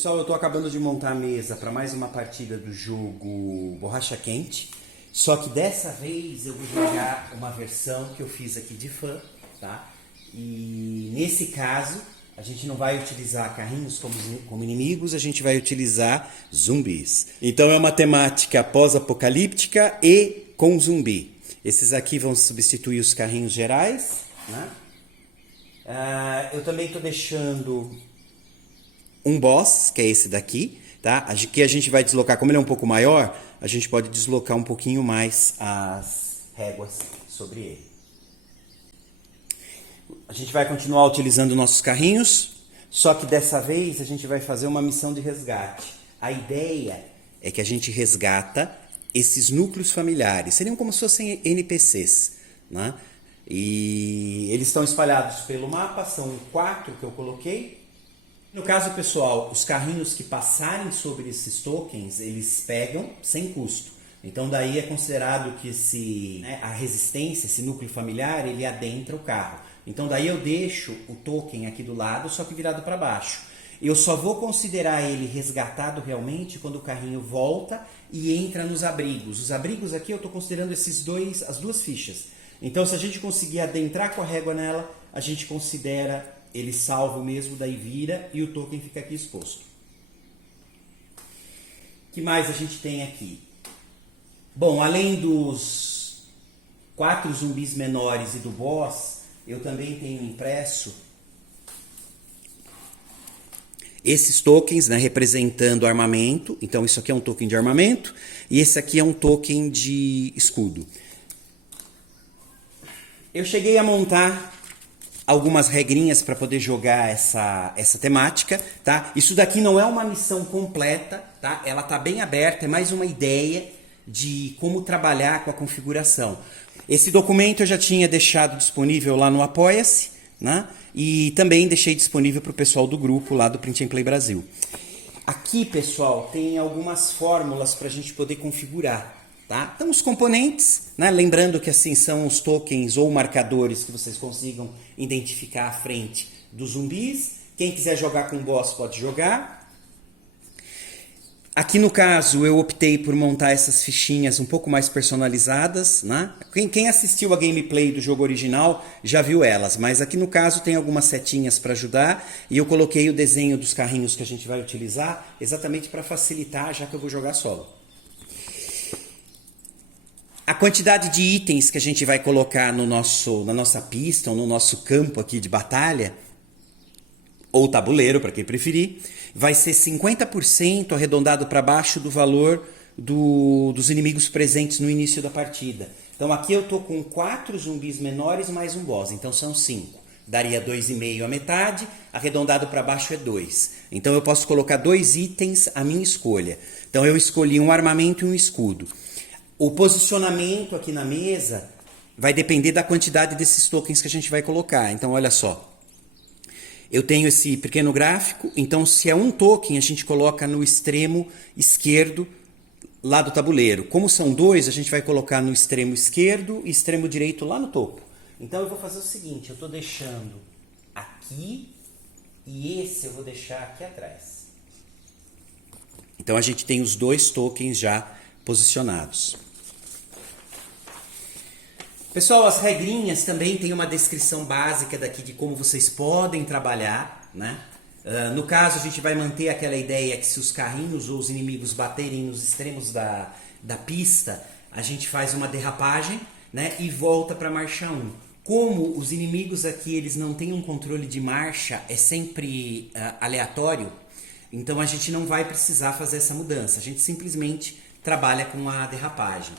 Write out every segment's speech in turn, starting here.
Pessoal, eu estou acabando de montar a mesa para mais uma partida do jogo Borracha Quente. Só que dessa vez eu vou jogar uma versão que eu fiz aqui de fã, tá? E nesse caso, a gente não vai utilizar carrinhos como inimigos, a gente vai utilizar zumbis. Então é uma temática pós-apocalíptica e com zumbi. Esses aqui vão substituir os carrinhos gerais, né? Eu também estou deixando um boss, que é esse daqui, tá? Que a gente vai deslocar, como ele é um pouco maior, a gente pode deslocar um pouquinho mais as réguas sobre ele. A gente vai continuar utilizando nossos carrinhos, só que dessa vez a gente vai fazer uma missão de resgate. A ideia é que a gente resgata esses núcleos familiares, seriam como se fossem NPCs, né? E eles estão espalhados pelo mapa, são 4 que eu coloquei. No caso, pessoal, os carrinhos que passarem sobre esses tokens, eles pegam sem custo. Então daí é considerado que a resistência, esse núcleo familiar, ele adentra o carro. Então daí eu deixo o token aqui do lado, só que virado para baixo. Eu só vou considerar ele resgatado realmente quando o carrinho volta e entra nos abrigos. Os abrigos aqui eu estou considerando as duas fichas. Então se a gente conseguir adentrar com a régua nela, a gente considera ele salvo mesmo, daí vira e o token fica aqui exposto. O que mais a gente tem aqui? Bom, além dos 4 zumbis menores e do boss, eu também tenho impresso esses tokens, né, representando armamento. Então isso aqui é um token de armamento e esse aqui é um token de escudo. Eu cheguei a montar algumas regrinhas para poder jogar essa temática, tá? Isso daqui não é uma missão completa, tá? Ela tá bem aberta, é mais uma ideia de como trabalhar com a configuração. Esse documento eu já tinha deixado disponível lá no Apoia-se, né? E também deixei disponível para o pessoal do grupo lá do Print and Play Brasil. Aqui, pessoal, tem algumas fórmulas para a gente poder configurar. Tá? Então os componentes, né? Lembrando que assim são os tokens ou marcadores que vocês consigam identificar à frente dos zumbis. Quem quiser jogar com o boss pode jogar. Aqui no caso eu optei por montar essas fichinhas um pouco mais personalizadas, né? Quem assistiu a gameplay do jogo original já viu elas, mas aqui no caso tem algumas setinhas para ajudar e eu coloquei o desenho dos carrinhos que a gente vai utilizar exatamente para facilitar, já que eu vou jogar solo. A quantidade de itens que a gente vai colocar na nossa pista ou no nosso campo aqui de batalha, ou tabuleiro, para quem preferir, vai ser 50% arredondado para baixo do valor dos inimigos presentes no início da partida. Então aqui eu estou com 4 zumbis menores mais um boss, então são 5. Daria 2,5 a metade, arredondado para baixo é 2. Então eu posso colocar 2 itens à minha escolha. Então eu escolhi um armamento e um escudo. O posicionamento aqui na mesa vai depender da quantidade desses tokens que a gente vai colocar. Então, olha só. Eu tenho esse pequeno gráfico. Então, se é um token, a gente coloca no extremo esquerdo lá do tabuleiro. Como são 2, a gente vai colocar no extremo esquerdo e extremo direito lá no topo. Então, eu vou fazer o seguinte. Eu estou deixando aqui e esse eu vou deixar aqui atrás. Então, a gente tem os 2 tokens já posicionados. Pessoal, as regrinhas também tem uma descrição básica daqui de como vocês podem trabalhar, né? No caso, a gente vai manter aquela ideia que se os carrinhos ou os inimigos baterem nos extremos da pista, a gente faz uma derrapagem, né? E volta para a marcha 1. Como os inimigos aqui eles não têm um controle de marcha, é sempre aleatório, então a gente não vai precisar fazer essa mudança. A gente simplesmente trabalha com a derrapagem.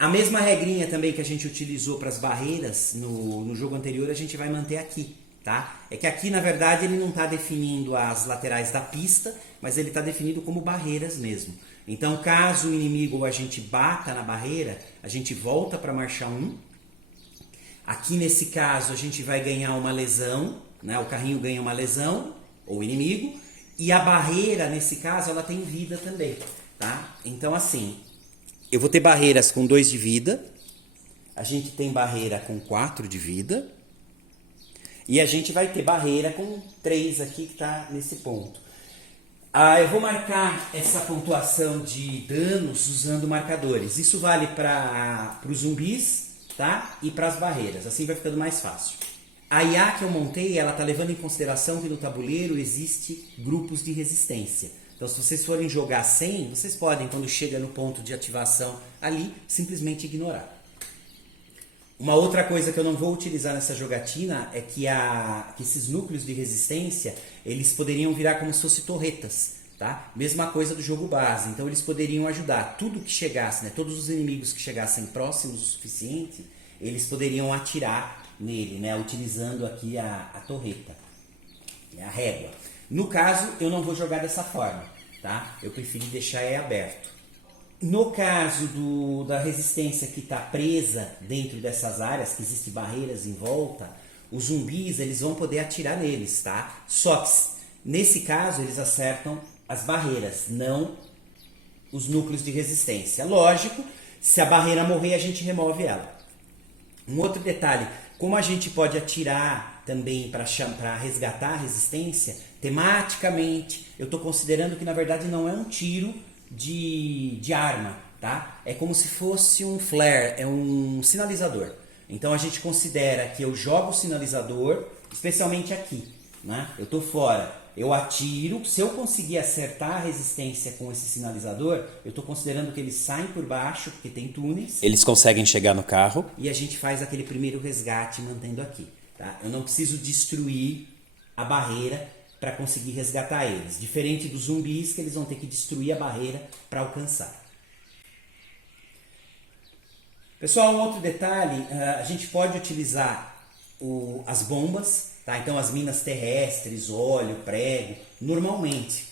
A mesma regrinha também que a gente utilizou para as barreiras no jogo anterior, a gente vai manter aqui, tá? É que aqui, na verdade, ele não está definindo as laterais da pista, mas ele está definido como barreiras mesmo. Então, caso o inimigo ou a gente bata na barreira, a gente volta para a marcha 1. Aqui, nesse caso, a gente vai ganhar uma lesão, né? O carrinho ganha uma lesão, ou o inimigo, e a barreira, nesse caso, ela tem vida também, tá? Então, assim, eu vou ter barreiras com 2 de vida, a gente tem barreira com 4 de vida, e a gente vai ter barreira com 3 aqui que está nesse ponto. Eu vou marcar essa pontuação de danos usando marcadores. Isso vale para os zumbis, tá? E para as barreiras. Assim vai ficando mais fácil. A IA que eu montei, ela está levando em consideração que no tabuleiro existe grupos de resistência. Então, se vocês forem jogar 100, vocês podem, quando chega no ponto de ativação ali, simplesmente ignorar. Uma outra coisa que eu não vou utilizar nessa jogatina é que esses núcleos de resistência, eles poderiam virar como se fossem torretas, tá? Mesma coisa do jogo base. Então eles poderiam ajudar tudo que chegasse, né? Todos os inimigos que chegassem próximos o suficiente, eles poderiam atirar nele, né? Utilizando aqui a torreta, a régua. No caso, eu não vou jogar dessa forma, tá? Eu preferi deixar aberto. No caso da resistência que está presa dentro dessas áreas, que existem barreiras em volta, os zumbis eles vão poder atirar neles, tá? Só que nesse caso eles acertam as barreiras, não os núcleos de resistência. Lógico, se a barreira morrer a gente remove ela. Um outro detalhe, como a gente pode atirar também para resgatar a resistência, tematicamente eu estou considerando que na verdade não é um tiro de arma, tá? É como se fosse um flare, é um sinalizador. Então a gente considera que eu jogo o sinalizador, especialmente aqui, né? Eu tô fora, eu atiro, se eu conseguir acertar a resistência com esse sinalizador, eu tô considerando que eles saem por baixo, porque tem túneis. Eles conseguem chegar no carro. E a gente faz aquele primeiro resgate mantendo aqui, tá? Eu não preciso destruir a barreira para conseguir resgatar eles. Diferente dos zumbis, que eles vão ter que destruir a barreira para alcançar. Pessoal, um outro detalhe, a gente pode utilizar as bombas, tá? Então as minas terrestres, óleo, prego, normalmente.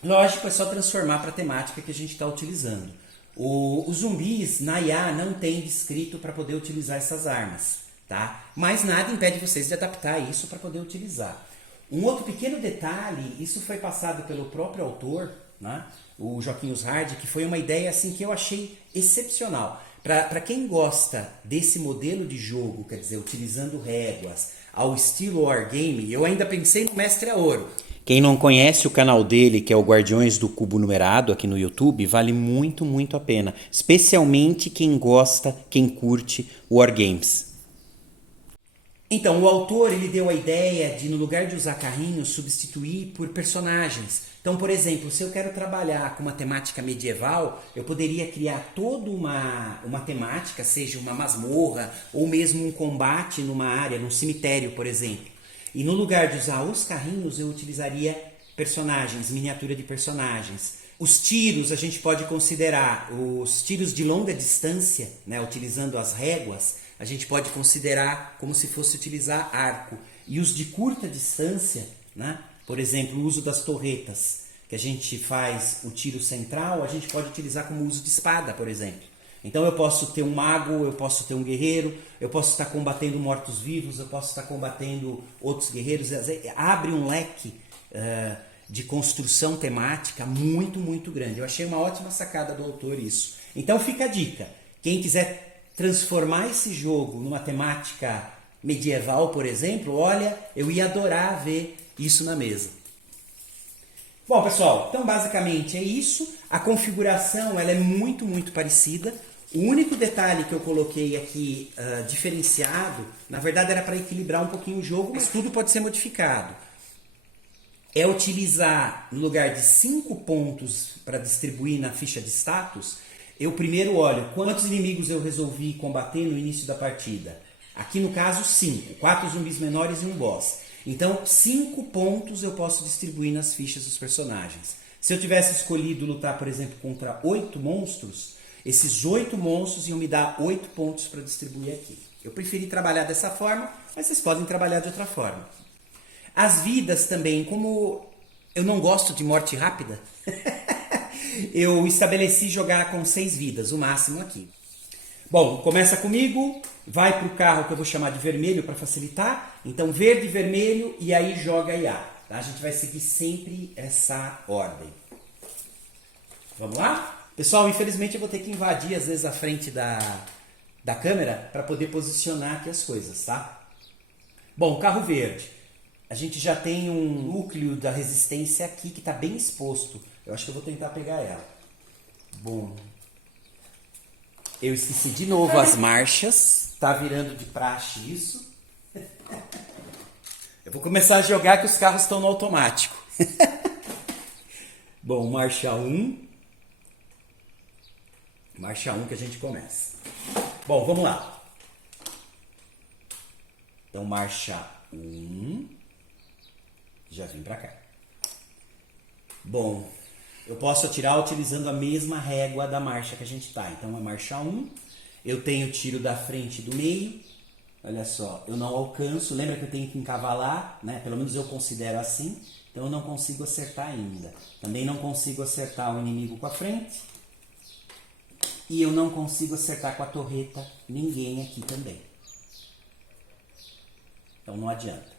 Lógico, é só transformar para a temática que a gente está utilizando. Os zumbis, na IA, não tem descrito para poder utilizar essas armas, tá? Mas nada impede vocês de adaptar isso para poder utilizar. Um outro pequeno detalhe, isso foi passado pelo próprio autor, né, o Joaquim Hard, que foi uma ideia assim, que eu achei excepcional. Para quem gosta desse modelo de jogo, quer dizer, utilizando réguas, ao estilo Wargame, eu ainda pensei no Mestre a Ouro. Quem não conhece o canal dele, que é o Guardiões do Cubo Numerado, aqui no YouTube, vale muito, muito a pena. Especialmente quem gosta, quem curte Wargames. Então, o autor ele deu a ideia de, no lugar de usar carrinhos, substituir por personagens. Então, por exemplo, se eu quero trabalhar com uma temática medieval, eu poderia criar toda uma temática, seja uma masmorra ou mesmo um combate numa área, num cemitério, por exemplo. E no lugar de usar os carrinhos, eu utilizaria personagens, miniatura de personagens. Os tiros, a gente pode considerar os tiros de longa distância, né, utilizando as réguas, a gente pode considerar como se fosse utilizar arco. E os de curta distância, né? Por exemplo, o uso das torretas, que a gente faz o tiro central, a gente pode utilizar como uso de espada, por exemplo. Então eu posso ter um mago, eu posso ter um guerreiro, eu posso estar combatendo mortos-vivos, eu posso estar combatendo outros guerreiros. Abre um leque de construção temática muito, muito grande. Eu achei uma ótima sacada do autor isso. Então fica a dica. Quem quiser transformar esse jogo numa temática medieval, por exemplo, olha, eu ia adorar ver isso na mesa. Bom, pessoal, então basicamente é isso. A configuração ela é muito, muito parecida. O único detalhe que eu coloquei aqui diferenciado, na verdade era para equilibrar um pouquinho o jogo, mas tudo pode ser modificado. É utilizar, no lugar de 5 pontos para distribuir na ficha de status, eu primeiro olho quantos inimigos eu resolvi combater no início da partida. Aqui no caso 5, 4 zumbis menores e um boss. Então 5 pontos eu posso distribuir nas fichas dos personagens. Se eu tivesse escolhido lutar, por exemplo, contra 8 monstros, esses 8 monstros iam me dar 8 pontos para distribuir aqui. Eu preferi trabalhar dessa forma, mas vocês podem trabalhar de outra forma. As vidas também, como eu não gosto de morte rápida, eu estabeleci jogar com 6 vidas, o máximo aqui. Bom, começa comigo, vai para o carro que eu vou chamar de vermelho para facilitar. Então verde, vermelho e aí joga IA. Tá? A gente vai seguir sempre essa ordem. Vamos lá? Pessoal, infelizmente eu vou ter que invadir às vezes a frente da câmera para poder posicionar aqui as coisas, tá? Bom, carro verde. a gente já tem um núcleo da resistência aqui que está bem exposto. Eu acho que eu vou tentar pegar ela. Bom, eu esqueci de novo as marchas. Tá virando de praxe isso. Eu vou começar a jogar que os carros estão no automático. Bom, marcha 1. Marcha 1 que a gente começa. Bom, vamos lá. Então, marcha 1. Já vim pra cá. Bom, eu posso atirar utilizando a mesma régua da marcha que a gente tá. Então, a marcha 1. Eu tenho tiro da frente e do meio. Olha só, eu não alcanço. Lembra que eu tenho que encavalar, né? Pelo menos eu considero assim. Então, eu não consigo acertar ainda. Também não consigo acertar o inimigo com a frente. E eu não consigo acertar com a torreta ninguém aqui também. Então, não adianta.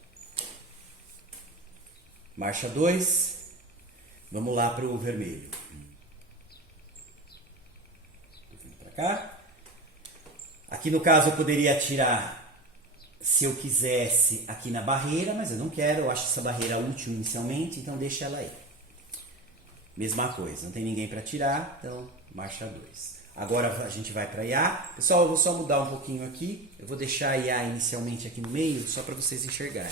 Marcha 2. Vamos lá para o vermelho. Vem para cá. Aqui no caso eu poderia atirar, se eu quisesse, aqui na barreira, mas eu não quero. Eu acho essa barreira útil inicialmente, então deixa ela aí. Mesma coisa, não tem ninguém para atirar, então marcha 2. Agora a gente vai para IA. Pessoal, eu vou só mudar um pouquinho aqui. Eu vou deixar a IA inicialmente aqui no meio, só para vocês enxergarem.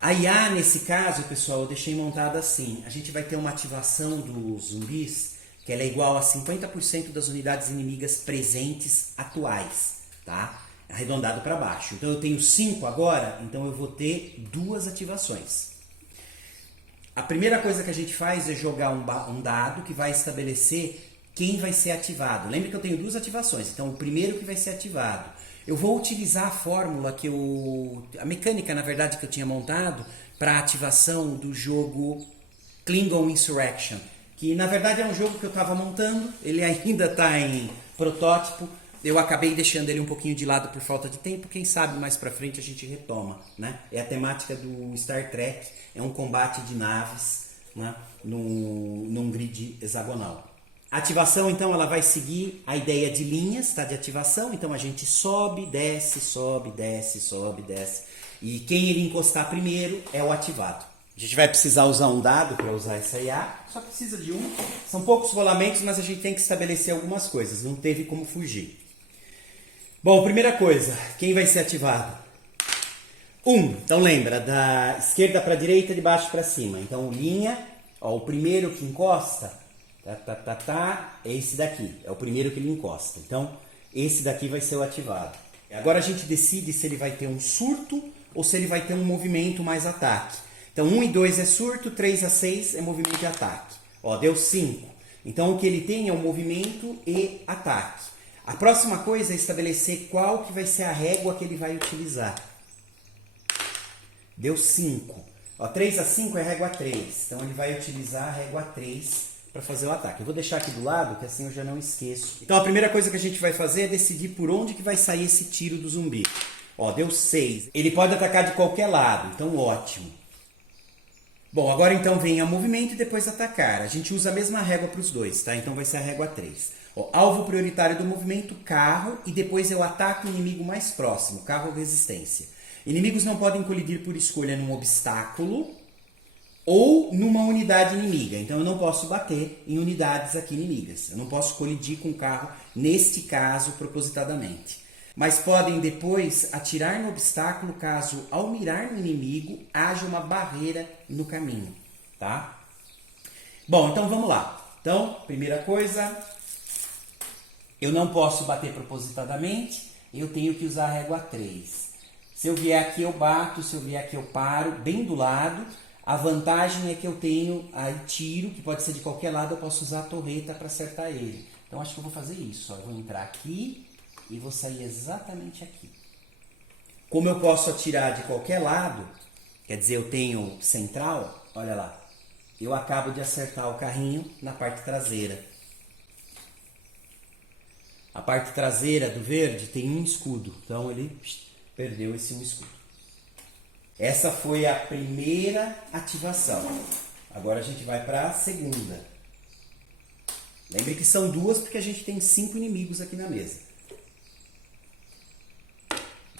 A IA, nesse caso, pessoal, eu deixei montada assim. A gente vai ter uma ativação dos zumbis, que ela é igual a 50% das unidades inimigas presentes atuais, tá? Arredondado para baixo. Então eu tenho 5 agora, então eu vou ter 2 ativações. A primeira coisa que a gente faz é jogar um dado que vai estabelecer quem vai ser ativado. Lembre que eu tenho 2 ativações, então o primeiro que vai ser ativado. Eu vou utilizar a fórmula a mecânica, na verdade, que eu tinha montado para a ativação do jogo Klingon Insurrection, que na verdade é um jogo que eu estava montando, ele ainda está em protótipo, eu acabei deixando ele um pouquinho de lado por falta de tempo, quem sabe mais para frente a gente retoma, né? É a temática do Star Trek, é um combate de naves, né? num grid hexagonal. A ativação, então, ela vai seguir a ideia de linhas, tá? De ativação. Então, a gente sobe, desce, sobe, desce, sobe, desce. E quem ele encostar primeiro é o ativado. A gente vai precisar usar um dado para usar essa IA. Só precisa de um. São poucos rolamentos, mas a gente tem que estabelecer algumas coisas. Não teve como fugir. Bom, primeira coisa. Quem vai ser ativado? 1. Então, lembra, da esquerda para a direita, de baixo para cima. Então, linha, ó, o primeiro que encosta... é esse daqui, é o primeiro que ele encosta. Então, esse daqui vai ser o ativado. Agora a gente decide se ele vai ter um surto ou se ele vai ter um movimento mais ataque. Então, 1 e 2 é surto, 3 a 6 é movimento e ataque. Ó, deu 5. Então, o que ele tem é um movimento e ataque. A próxima coisa é estabelecer qual que vai ser a régua que ele vai utilizar. Deu 5. Ó, 3 a 5 é régua 3. Então, ele vai utilizar a régua 3 para fazer o ataque. Eu vou deixar aqui do lado, que assim eu já não esqueço. Então a primeira coisa que a gente vai fazer é decidir por onde que vai sair esse tiro do zumbi. Ó, deu 6. Ele pode atacar de qualquer lado, então ótimo. Bom, agora então vem o movimento e depois atacar. A gente usa a mesma régua para os dois, tá? Então vai ser a régua 3. Ó, alvo prioritário do movimento, carro, e depois eu ataco o inimigo mais próximo, carro ou resistência. Inimigos não podem colidir por escolha num obstáculo ou numa unidade inimiga. Então eu não posso bater em unidades aqui inimigas. Eu não posso colidir com o carro, neste caso, propositadamente. Mas podem depois atirar no obstáculo caso, ao mirar no inimigo, haja uma barreira no caminho. Tá? Bom, então vamos lá. Então, primeira coisa, eu não posso bater propositadamente, eu tenho que usar a régua 3. Se eu vier aqui eu bato, se eu vier aqui eu paro, bem do lado. A vantagem é que eu tenho aí tiro, que pode ser de qualquer lado, eu posso usar a torreta para acertar ele. Então acho que eu vou fazer isso. Ó. Eu vou entrar aqui e vou sair exatamente aqui. Como eu posso atirar de qualquer lado, quer dizer, eu tenho central, olha lá. Eu acabo de acertar o carrinho na parte traseira. A parte traseira do verde tem um escudo, então ele perdeu esse um escudo. Essa foi a primeira ativação. Agora a gente vai para a segunda. Lembre que são 2 porque a gente tem 5 inimigos aqui na mesa.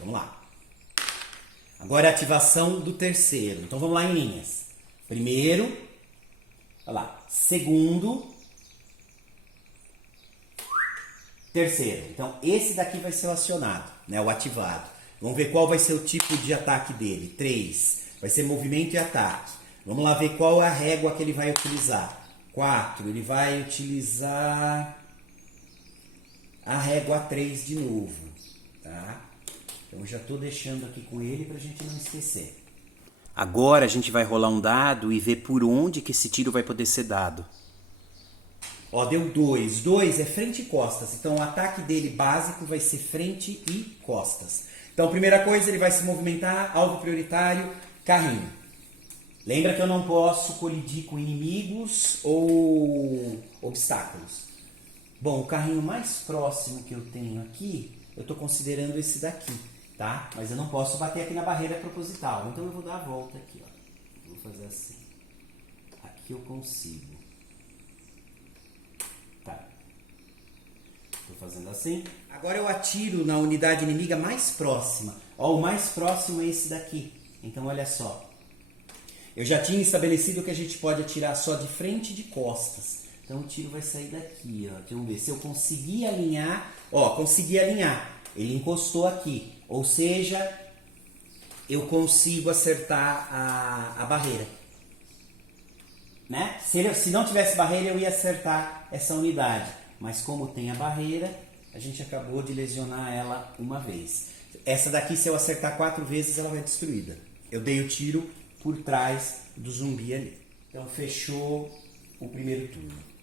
Vamos lá. Agora é a ativação do terceiro. Então vamos lá em linhas. Primeiro, olha lá, segundo, terceiro. Então esse daqui vai ser o acionado, né, o ativado. Vamos ver qual vai ser o tipo de ataque dele. 3, vai ser movimento e ataque. Vamos lá ver qual é a régua que ele vai utilizar. 4, ele vai utilizar a régua 3 de novo, tá? Então já estou deixando aqui com ele para a gente não esquecer. Agora a gente vai rolar um dado e ver por onde que esse tiro vai poder ser dado. Ó, deu 2. 2 é frente e costas. Então o ataque dele básico vai ser frente e costas. Então, primeira coisa, ele vai se movimentar, alvo prioritário, carrinho. Lembra que eu não posso colidir com inimigos ou obstáculos. Bom, o carrinho mais próximo que eu tenho aqui, eu estou considerando esse daqui, tá? Mas eu não posso bater aqui na barreira proposital. Então eu vou dar a volta aqui, ó. Vou fazer assim. Aqui eu consigo. Tá. Estou fazendo assim. Agora eu atiro na unidade inimiga mais próxima. Ó, o mais próximo é esse daqui. Então olha só. Eu já tinha estabelecido que a gente pode atirar só de frente e de costas. Então o tiro vai sair daqui, ó. Vamos ver se eu conseguir alinhar. Ó, consegui alinhar. Ele encostou aqui. Ou seja, eu consigo acertar a barreira. Né? Se não tivesse barreira, eu ia acertar essa unidade. Mas como tem a barreira, a gente acabou de lesionar ela uma vez. Essa daqui, se eu acertar 4 vezes, ela vai destruída. Eu dei o tiro por trás do zumbi ali. Então fechou o primeiro turno.